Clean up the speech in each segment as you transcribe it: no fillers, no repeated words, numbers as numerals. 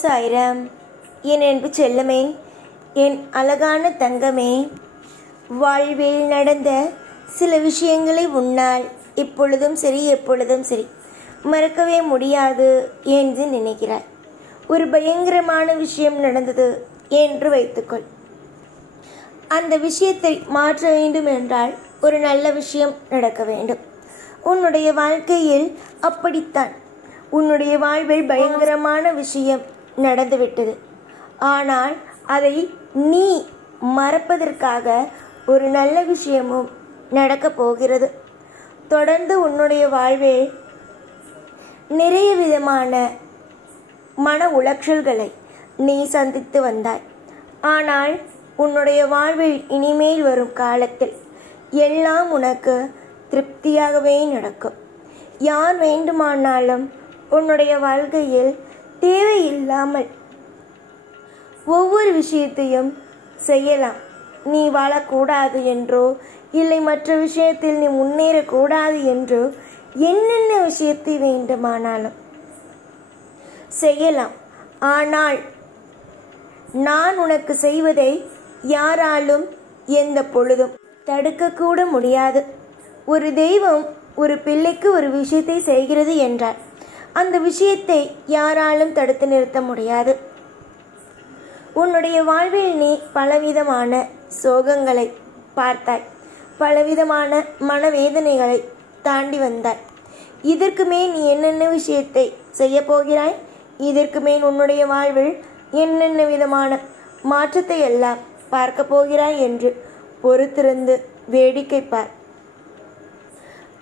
சாய்ராம். என் அன்பு செல்லமே, என் அழகான தங்கமே, வாழ்வில் நடந்த சில விஷயங்களை உன்னால் இப்பொழுதும் சரி எப்பொழுதும் சரி மறக்கவே முடியாது என்று நினைக்கிறாய். ஒரு பயங்கரமான விஷயம் நடந்தது என்று வைத்துக்கொள். அந்த விஷயத்தை மாற்ற வேண்டும் என்றால் ஒரு நல்ல விஷயம் நடக்க வேண்டும். உன்னுடைய வாழ்க்கையில் அப்படித்தான். உன்னுடைய வாழ்வில் பயங்கரமான விஷயம் நடந்துவிட்டது. ஆனால் அதை நீ மறப்பதற்காக ஒரு நல்ல விஷயமும் நடக்கப் போகிறது. தொடர்ந்து உன்னுடைய வாழ்வில் நிறைய விதமான மன உளைச்சல்களை நீ சந்தித்து வந்தாய். ஆனால் உன்னுடைய வாழ்வில் இனிமேல் வரும் காலத்தில் எல்லாம் உனக்கு திருப்தியாகவே நடக்கும். யார் வேண்டுமானாலும் உன்னுடைய வாழ்க்கையில் தேவையில்லாமல் ஒவ்வொரு விஷயத்தையும் செய்யலாம். நீ வாழக்கூடாது என்றோ இல்லை மற்ற விஷயத்தில் நீ முன்னேறக்கூடாது என்றோ என்னென்ன விஷயத்தை வேண்டுமானாலும் செய்யலாம். ஆனால் நான் உனக்கு செய்வதை யாராலும் எந்த பொழுதும் தடுக்கக்கூட முடியாது. ஒரு தெய்வம் ஒரு பிள்ளைக்கு ஒரு விஷயத்தை செய்கிறது என்றால் அந்த விஷயத்தை யாராலும் தடுத்து நிறுத்த முடியாது. உன்னுடைய வாழ்வில் நீ பலவிதமான சோகங்களை பார்த்தாய், பலவிதமான மனவேதனைகளை தாண்டி வந்தாய். இதற்கு மேல் நீ என்னென்ன விஷயத்தை செய்ய போகிறாய், இதற்கு மேல் உன்னுடைய வாழ்வில் என்னென்ன விதமான மாற்றத்தை எல்லாம் பார்க்க போகிறாய் என்று பொறுத்திருந்து வேடிக்கை பார்.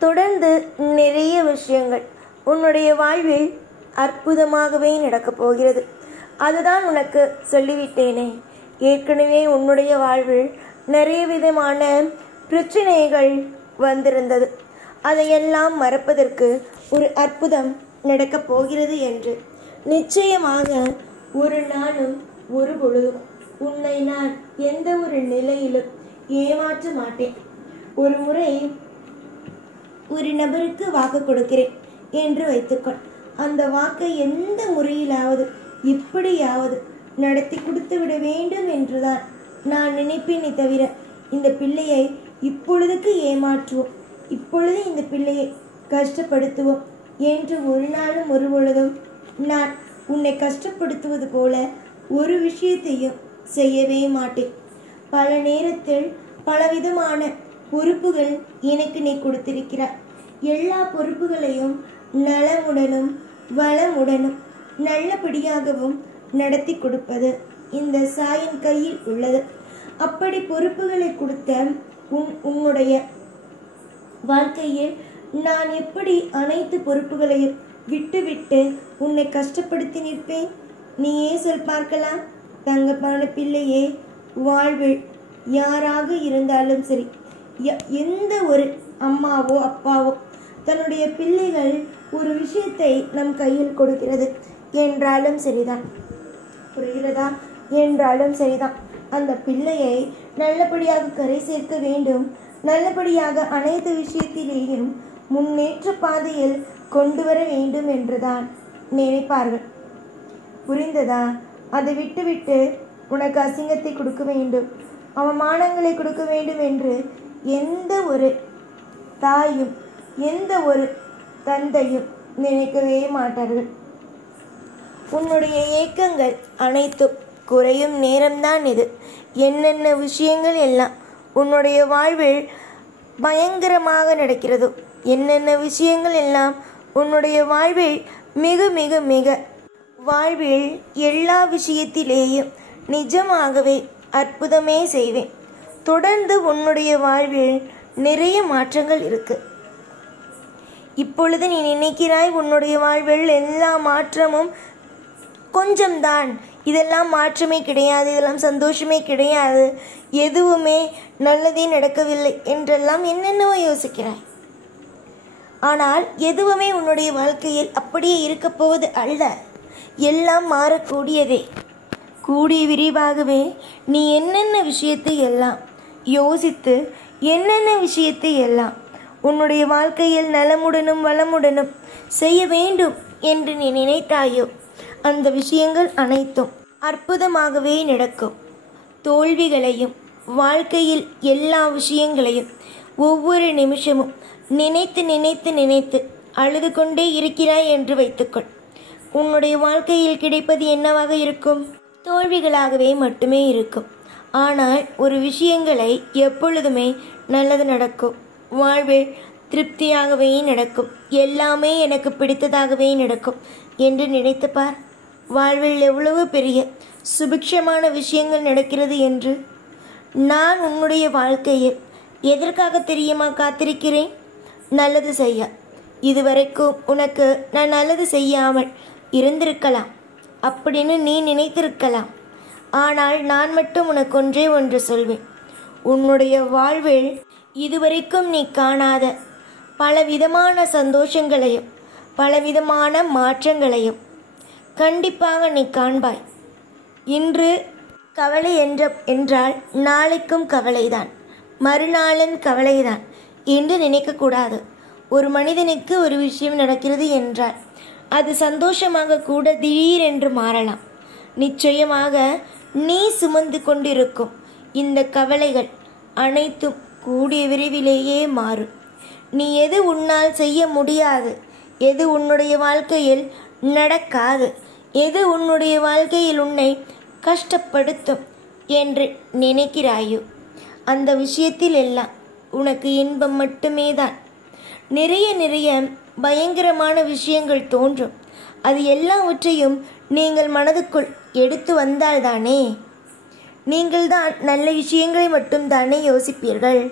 தொடர்ந்து நிறைய விஷயங்கள் உன்னுடைய வாழ்வில் அற்புதமாகவே நடக்கப் போகிறது. அதுதான் உனக்கு சொல்லிவிட்டேனே. ஏற்கனவே உன்னுடைய வாழ்வில் நிறைய விதமான பிரச்சனைகள் வந்திருந்தது. அதையெல்லாம் மறப்பதற்கு ஒரு அற்புதம் நடக்கப் போகிறது என்று நிச்சயமாக ஒரு நாளும் ஒரு பொழுதும் உன்னை நான் எந்த ஒரு நிலையிலும் ஏமாற்ற மாட்டேன். ஒரு முறை ஒரு நபருக்கு வாக்கு கொடுக்கிறேன் என்று வைத்துக்கொள். அந்த வாக்கை எந்த முறையிலாவது இப்படியாவது நடத்தி கொடுத்து விட வேண்டும் என்றுதான் நான் நினைப்பேனே தவிர இந்த பிள்ளையை இப்பொழுதுக்கு ஏமாற்றுவோம், இப்பொழுது இந்த பிள்ளையை கஷ்டப்படுத்துவோம் என்று ஒரு நாளும் ஒரு பொழுதும் நான் உன்னை கஷ்டப்படுத்துவது போல ஒரு விஷயத்தையும் செய்யவே மாட்டேன். பல நேரத்தில் பலவிதமான பொறுப்புகள் எனக்கு நீ கொடுத்திருக்கிறாய். எல்லா பொறுப்புகளையும் நலமுடனும் வளமுடனும் நல்லபடியாகவும் நடத்தி கொடுப்பது இந்த சாயின் கையில் உள்ளது. அப்படி பொறுப்புகளை கொடுத்த உன்னுடைய வாழ்க்கையில் நான் எப்படி அனைத்து பொறுப்புகளையும் விட்டுவிட்டு உன்னை கஷ்டப்படுத்தி நிற்பேன்? நீயே சொல் பார்க்கலாம். தங்கமான பிள்ளையே, வாழ்வில் யாராக இருந்தாலும் சரி, எந்த ஒரு அம்மாவோ அப்பாவோ தன்னுடைய பிள்ளைகள் ஒரு விஷயத்தை நம் கையில் கொடுக்கிறது என்றாலும் சரிதான், புரிகிறதா? என்றாலும் சரிதான், அந்த பிள்ளையை நல்லபடியாக கரை சேர்க்க வேண்டும், நல்லபடியாக அனைத்து விஷயத்திலேயும் முன்னேற்ற பாதையில் கொண்டு வர வேண்டும் என்றுதான் நினைப்பார்கள். புரிந்ததா? அதை விட்டுவிட்டு உனக்கு அசிங்கத்தை கொடுக்க வேண்டும், அவமானங்களை கொடுக்க வேண்டும் என்று எந்த ஒரு தாயும் எந்த ஒரு தந்தையும் நினைக்கவே மாட்டார்கள். உன்னுடைய ஏக்கங்கள் அனைத்தும் குறையும் நேரம்தான் இது. என்னென்ன விஷயங்கள் எல்லாம் உன்னுடைய வாழ்வில் பயங்கரமாக நடக்கிறதோ, என்னென்ன விஷயங்கள் எல்லாம் உன்னுடைய வாழ்வில் மிக மிக மிக வாழ்வில் எல்லா விஷயத்திலேயும் நிஜமாகவே அற்புதமே செய்வேன். தொடர்ந்து உன்னுடைய வாழ்வில் நிறைய மாற்றங்கள் இருக்கு. இப்பொழுது நீ நினைக்கிறாய் உன்னுடைய வாழ்வில் எல்லா மாற்றமும் கொஞ்சம்தான், இதெல்லாம் மாற்றமே கிடையாது, இதெல்லாம் சந்தோஷமே கிடையாது, எதுவுமே நல்லதே நடக்கவில்லை என்றெல்லாம் என்னென்னவோ யோசிக்கிறாய். ஆனால் எதுவுமே உன்னுடைய வாழ்க்கையில் அப்படியே இருக்க போவது அல்ல. எல்லாம் மாறக்கூடியதே. கூடிய விரைவாகவே நீ என்னென்ன விஷயத்தை எல்லாம் யோசித்து என்னென்ன விஷயத்தை எல்லாம் உன்னுடைய வாழ்க்கையில் நலமுடனும் வளமுடனும் செய்ய வேண்டும் என்று நீ நினைத்தாயோ அந்த விஷயங்கள் அனைத்தும் அற்புதமாகவே நடக்கும். தோல்விகளையும் வாழ்க்கையில் எல்லா விஷயங்களையும் ஒவ்வொரு நிமிஷமும் நினைத்து நினைத்து நினைத்து அழுது கொண்டே இருக்கிறாய் என்று வைத்துக்கொள். உன்னுடைய வாழ்க்கையில் கிடைப்பது என்னவாக இருக்கும்? தோல்விகளாகவே மட்டுமே இருக்கும். ஆனால் ஒரு விஷயங்களை எப்பொழுதுமே நல்லது நடக்கும். வாழ்வில் திருப்தியாகவே நடக்கும். எல்லாமே எனக்கு பிடித்ததாகவே நடக்கும் என்று நினைத்து பார். வாழ்வில் எவ்வளவு பெரிய சுபிக்ஷமான விஷயங்கள் நடக்கிறது என்று. நான் உன்னுடைய வாழ்க்கையில் எதற்காக தெரியுமா காத்திருக்கிறேன்? நல்லது செய்ய. இதுவரைக்கும் உனக்கு நான் நல்லது செய்யாமல் இருந்திருக்கலாம் அப்படின்னு நீ நினைத்திருக்கலாம். ஆனால் நான் மட்டும் உனக்கு ஒன்று சொல்வேன். உன்னுடைய வாழ்வில் இதுவரைக்கும் நீ காணாத பலவிதமான சந்தோஷங்களையும் பலவிதமான மாற்றங்களையும் கண்டிப்பாக நீ காண்பாய். இன்று கவலை என்றால் நாளைக்கும் கவலைதான், மறுநாளும் கவலைதான் என்று நினைக்கக்கூடாது. ஒரு மனிதனுக்கு ஒரு விஷயம் நடக்கிறது என்றால் அது சந்தோஷமாக கூட திடீரென்று மாறலாம். நிச்சயமாக நீ சுமந்து கொண்டிருக்கும் இந்த கவலைகள் அனைத்தும் கூடிய விரைவிலேயே மாறும். நீ எது உன்னால் செய்ய முடியாது, எது உன்னுடைய வாழ்க்கையில் நடக்காது, எது உன்னுடைய வாழ்க்கையில் உன்னை கஷ்டப்படுத்தும் என்று நினைக்கிறாயோ அந்த விஷயத்தில் எல்லாம் உனக்கு இன்பம் மட்டுமே தான். நிறைய பயங்கரமான விஷயங்கள் தோன்றும். அது எல்லாவற்றையும் நீங்கள் மனதுக்குள் எடுத்து வந்தால்தானே நீங்கள் தான் நல்ல விஷயங்களை மட்டும் தானே யோசிப்பீர்கள்.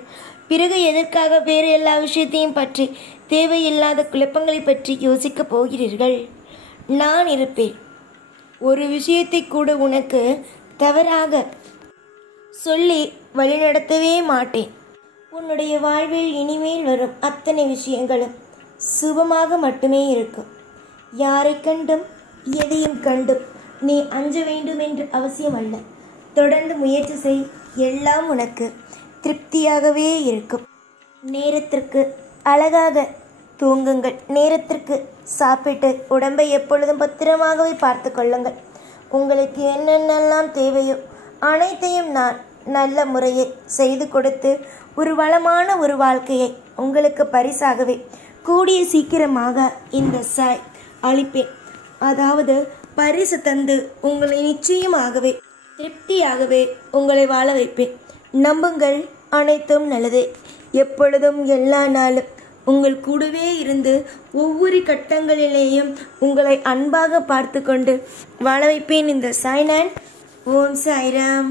பிறகு எதற்காக வேறு எல்லா விஷயத்தையும் பற்றி தேவையில்லாத குழப்பங்களை பற்றி யோசிக்கப் போகிறீர்கள்? நான் இருப்பேன். ஒரு விஷயத்தை கூட உனக்கு தவறாக சொல்லி வழிநடத்தவே மாட்டேன். உன்னுடைய வாழ்வில் இனிமேல் வரும் அத்தனை விஷயங்களும் சுபமாக மட்டுமே இருக்கும். யாரை கண்டும் எதையும் கண்டும் நீ அஞ்ச வேண்டும் என்று அவசியம் அல்ல. தொடர்ந்து முயற்சி செய், எல்லாம் உனக்கு திருப்தியாகவே இருக்கும். நேரத்திற்கு அழகாக தூங்குங்கள். நேரத்திற்கு சாப்பிட்டு உடம்பை எப்பொழுதும் பத்திரமாகவே பார்த்து கொள்ளுங்கள். உங்களுக்கு என்னென்னலாம் தேவையோ அனைத்தையும் நான் நல்ல முறையில் செய்து கொடுத்து ஒரு வளமான ஒரு வாழ்க்கையை உங்களுக்கு பரிசாகவே கூடிய சீக்கிரமாக இந்த சாய் அளிப்பேன். அதாவது பரிசு தந்து உங்களை நிச்சயமாகவே திருப்தியாகவே உங்களை வாழ வைப்பேன். நம்புங்கள், அனைத்தும் நல்லதே. எப்பொழுதும் எல்லா நாளும் உங்கள் கூடவே இருந்து ஒவ்வொரு கட்டங்களிலேயும் உங்களை அன்பாக பார்த்து கொண்டு வாழ வைப்பேன் இந்த சாய்நான். ஓம் சாய்ராம்.